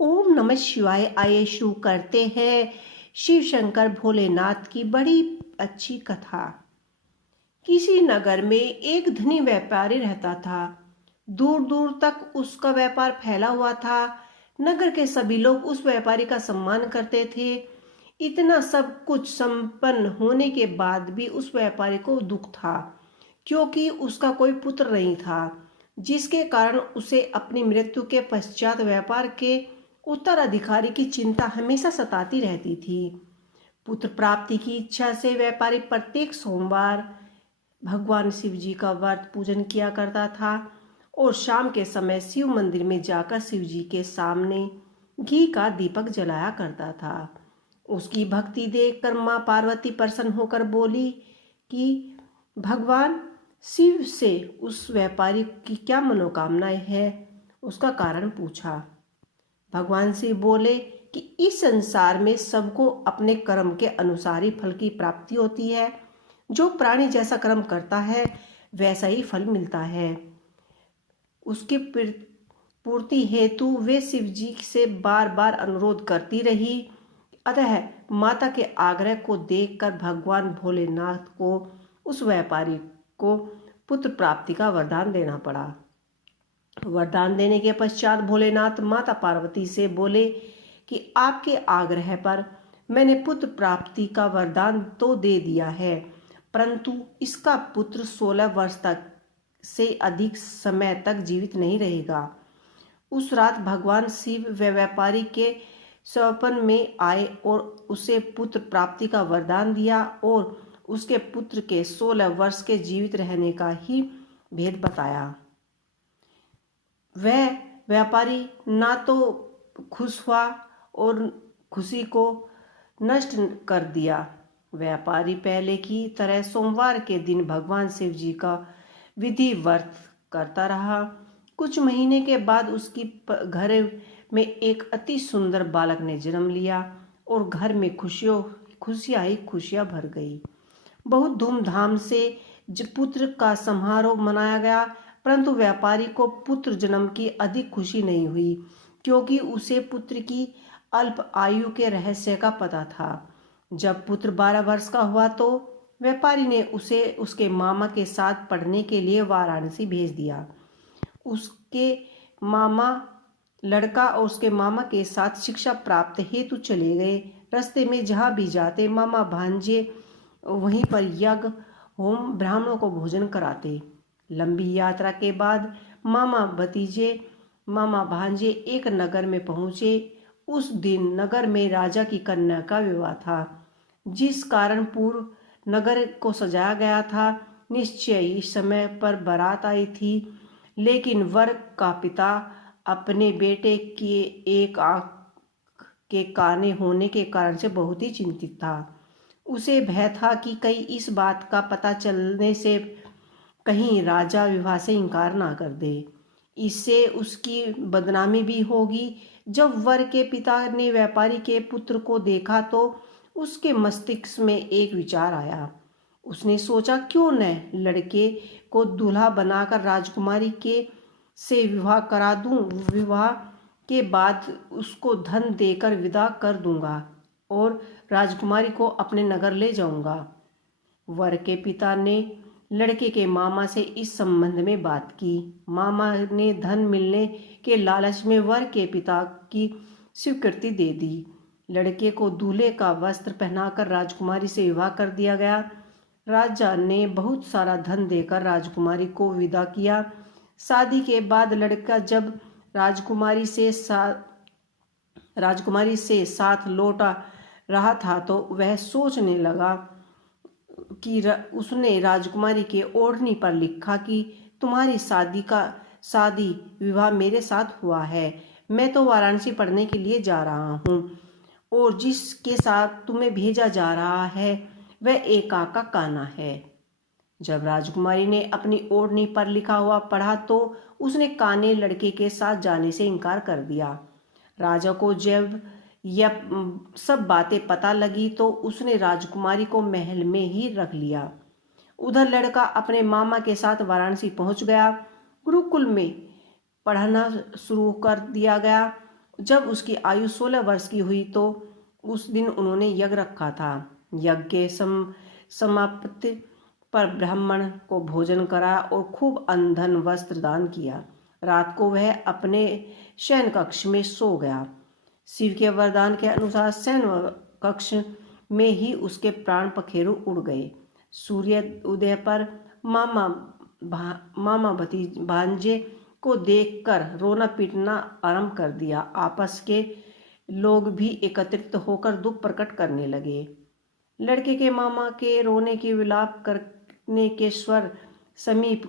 ओम नमः शिवाय। आइए शुरू करते हैं शिव शंकर भोलेनाथ की बड़ी अच्छी कथा। किसी नगर में एक धनी व्यापारी रहता था। दूर दूर तक उसका व्यापार फैला हुआ था। नगर के सभी लोग उस व्यापारी का सम्मान करते थे। इतना सब कुछ संपन्न होने के बाद भी उस व्यापारी को दुख था, क्योंकि उसका कोई पुत्र नहीं था, जिसके कारण उसे अपनी मृत्यु के पश्चात व्यापार के उत्तराधिकारी की चिंता हमेशा सताती रहती थी। पुत्र प्राप्ति की इच्छा से व्यापारी प्रत्येक सोमवार भगवान शिव जी का व्रत पूजन किया करता था और शाम के समय शिव मंदिर में जाकर शिव जी के सामने घी का दीपक जलाया करता था। उसकी भक्ति देखकर माँ पार्वती प्रसन्न होकर बोली कि भगवान शिव से उस व्यापारी की क्या मनोकामनाएं है, उसका कारण पूछा। भगवान शिव बोले कि इस संसार में सबको अपने कर्म के अनुसार ही फल की प्राप्ति होती है। जो प्राणी जैसा कर्म करता है वैसा ही फल मिलता है। उसके पूर्ति हेतु वे शिव जी से बार बार अनुरोध करती रही। अतः माता के आग्रह को देखकर भगवान भोलेनाथ को उस व्यापारी को पुत्र प्राप्ति का वरदान देना पड़ा। वरदान देने के पश्चात भोलेनाथ माता पार्वती से बोले कि आपके आग्रह पर मैंने पुत्र प्राप्ति का वरदान तो दे दिया है, परंतु इसका पुत्र 16 वर्ष तक से अधिक समय तक जीवित नहीं रहेगा। उस रात भगवान शिव व्यापारी के स्वप्न में आए और उसे पुत्र प्राप्ति का वरदान दिया और उसके पुत्र के 16 वर्ष के जीवित रहने का ही भेद बताया। वह व्यापारी ना तो खुश हुआ और खुशी को नष्ट कर दिया। व्यापारी पहले की तरह सोमवार के दिन भगवान शिव जी का विधि व्रत करता रहा। कुछ महीने के बाद उसकी घर में एक अति सुंदर बालक ने जन्म लिया और घर में खुशियां ही खुशियां भर गई। बहुत धूमधाम से पुत्र का समारोह मनाया गया, परंतु व्यापारी को पुत्र जन्म की अधिक खुशी नहीं हुई, क्योंकि उसे पुत्र की अल्प आयु के रहस्य का पता था। जब पुत्र 12 वर्ष का हुआ तो व्यापारी ने उसे उसके मामा के साथ पढ़ने के लिए वाराणसी भेज दिया। उसके मामा लड़का और उसके मामा के साथ शिक्षा प्राप्त हेतु चले गए। रास्ते में जहाँ भी जाते मामा भांजे वहीं पर यज्ञ होम ब्राह्मणों को भोजन कराते। लंबी यात्रा के बाद मामा भांजे एक नगर में पहुंचे। उस दिन नगर में राजा की कन्या का विवाह था, जिस कारण पूर्व नगर को सजाया गया था। निश्चय ही समय पर बारात आई थी, लेकिन वर का पिता अपने बेटे की एक आंख के काने होने के कारण से बहुत ही चिंतित था। उसे भय था कि कहीं इस बात का पता चलने से कहीं राजा विवाह से इनकार ना कर दे, इससे उसकी बदनामी भी होगी। जब वर के पिता ने व्यापारी के पुत्र को देखा तो उसके मस्तिष्क में एक विचार आया। उसने सोचा क्यों न लड़के को दूल्हा बनाकर राजकुमारी के से विवाह करा दूं। विवाह के बाद उसको धन देकर विदा कर दूंगा और राजकुमारी को अपने नगर ले जाऊंगा। वर के पिता ने लड़के के मामा से इस संबंध में बात की। मामा ने धन मिलने के लालच में वर के पिता की स्वीकृति दे दी। लड़के को दूल्हे का वस्त्र पहनाकर राजकुमारी से विवाह कर दिया गया। राजा ने बहुत सारा धन देकर राजकुमारी को विदा किया। शादी के बाद लड़का जब राजकुमारी से साथ लौटा रहा था तो वह सोचने लगा कि उसने राजकुमारी के ओढ़नी पर लिखा कि तुम्हारी शादी विवाह मेरे साथ हुआ है। मैं तो वाराणसी पढ़ने के लिए जा रहा हूँ और जिसके साथ तुम्हें भेजा जा रहा है वह एक काका काना है। जब राजकुमारी ने अपनी ओढ़नी पर लिखा हुआ पढ़ा तो उसने काने लड़के के साथ जाने से इनकार कर दिया। राजा को जब यह सब बातें पता लगी तो उसने राजकुमारी को महल में ही रख लिया। उधर लड़का अपने मामा के साथ वाराणसी पहुंच गया। गुरुकुल में पढ़ना शुरू कर दिया गया। जब उसकी आयु 16 वर्ष की हुई तो उस दिन उन्होंने यज्ञ रखा था। यज्ञ के समाप्ति पर ब्राह्मण को भोजन करा और खूब धन वस्त्र दान किया। रात को वह अपने शयन कक्ष में सो गया। शिव के वरदान के अनुसार शयन कक्ष में ही उसके प्राण पखेरु उड़ गए। सूर्य उदय पर मामा भांजे को देखकर रोना पीटना आरंभ कर दिया। आपस के लोग भी एकत्रित होकर दुख प्रकट करने लगे। लड़के के मामा के रोने की विलाप करने के स्वर समीप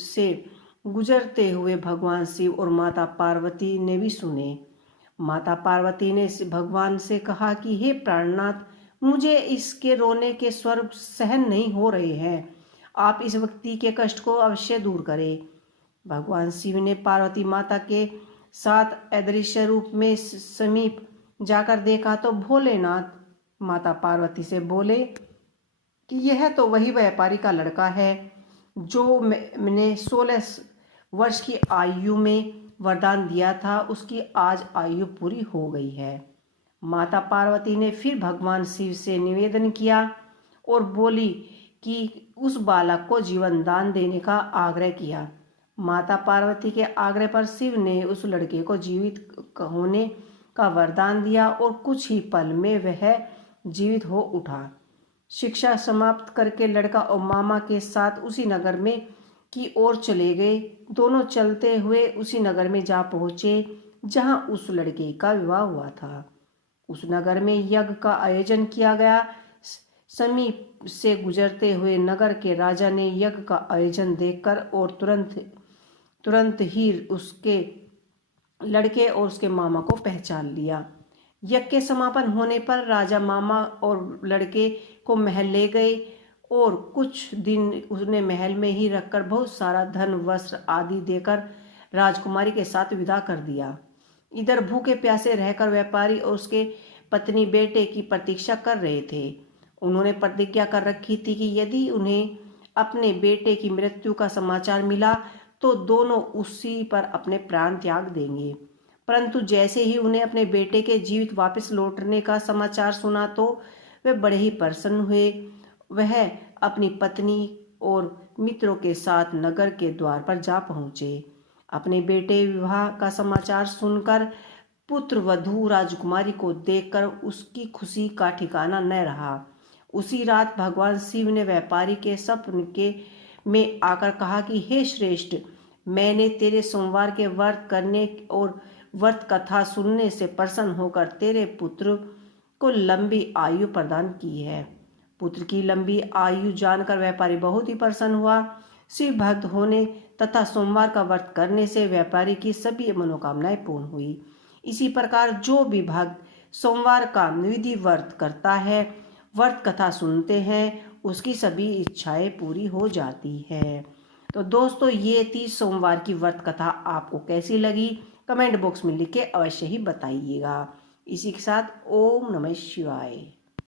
से गुजरते हुए भगवान शिव और माता पार्वती ने भी सुने। माता पार्वती ने भगवान से कहा कि हे प्राणनाथ, मुझे इसके रोने के स्वर सहन नहीं हो रहे हैं। आप इस व्यक्ति के कष्ट को अवश्य दूर करें। भगवान शिव ने पार्वती माता के साथ अदृश्य रूप में समीप जाकर देखा तो भोलेनाथ माता पार्वती से बोले कि यह तो वही व्यापारी का लड़का है जो मैंने 16 वर्ष की आयु में वरदान दिया था। उसकी आज आयु पूरी हो गई है। माता पार्वती ने फिर भगवान शिव से निवेदन किया और बोली कि उस बालक को जीवन दान देने का आग्रह किया। माता पार्वती के आग्रह पर शिव ने उस लड़के को जीवित होने का वरदान दिया और कुछ ही पल में वह जीवित हो उठा। शिक्षा समाप्त करके लड़का और मामा के साथ उसी नगर में की ओर चले गए। दोनों चलते हुए उसी नगर में जा पहुँचे जहाँ उस लड़के का विवाह हुआ था। उस नगर में यज्ञ का आयोजन किया गया। समीप से गुजरते हुए नगर के राजा ने यज्ञ का आयोजन देखकर और तुरंत ही उसके लड़के और उसके मामा को पहचान लिया। यज्ञ के समापन होने पर राजा मामा और लड़के को महल ले गए और कुछ दिन उसने महल में ही रखकर बहुत सारा धन वस्त्र आदि देकर राजकुमारी के साथ विदा कर दिया। इधर भूखे प्यासे रहकर व्यापारी और उसके पत्नी बेटे की प्रतीक्षा कर रहे थे। उन्होंने प्रतिज्ञा कर रखी थी कि यदि उन्हें अपने बेटे की मृत्यु का समाचार मिला तो दोनों उसी पर अपने प्राण त्याग देंगे। परंतु जैसे ही उन्हें अपने बेटे के जीवित वापस लौटने का समाचार सुना तो वे बड़े ही प्रसन्न हुए। वह अपनी पत्नी और मित्रों के साथ नगर के द्वार पर जा पहुंचे। अपने बेटे विवाह का समाचार सुनकर पुत्र वधू राजकुमारी को देखकर उसकी खुशी का ठिकाना न रहा। उसी रात भगवान शिव ने व्यापारी के स्वप्न के में आकर कहा कि हे श्रेष्ठ, मैंने तेरे सोमवार के व्रत करने और व्रत कथा सुनने से प्रसन्न होकर तेरे पुत्र को लंबी आयु प्रदान की है। पुत्र की लंबी आयु जानकर व्यापारी बहुत ही प्रसन्न हुआ। शिव भक्त होने तथा सोमवार का व्रत करने से व्यापारी की सभी मनोकामनाएं पूर्ण हुई। इसी प्रकार जो भी भक्त सोमवार का विधि व्रत करता है, व्रत कथा सुनते हैं, उसकी सभी इच्छाएं पूरी हो जाती है। तो दोस्तों, ये थी सोमवार की व्रत कथा। आपको कैसी लगी कमेंट बॉक्स में लिख के अवश्य ही बताइएगा। इसी के साथ ओम नमः शिवाय।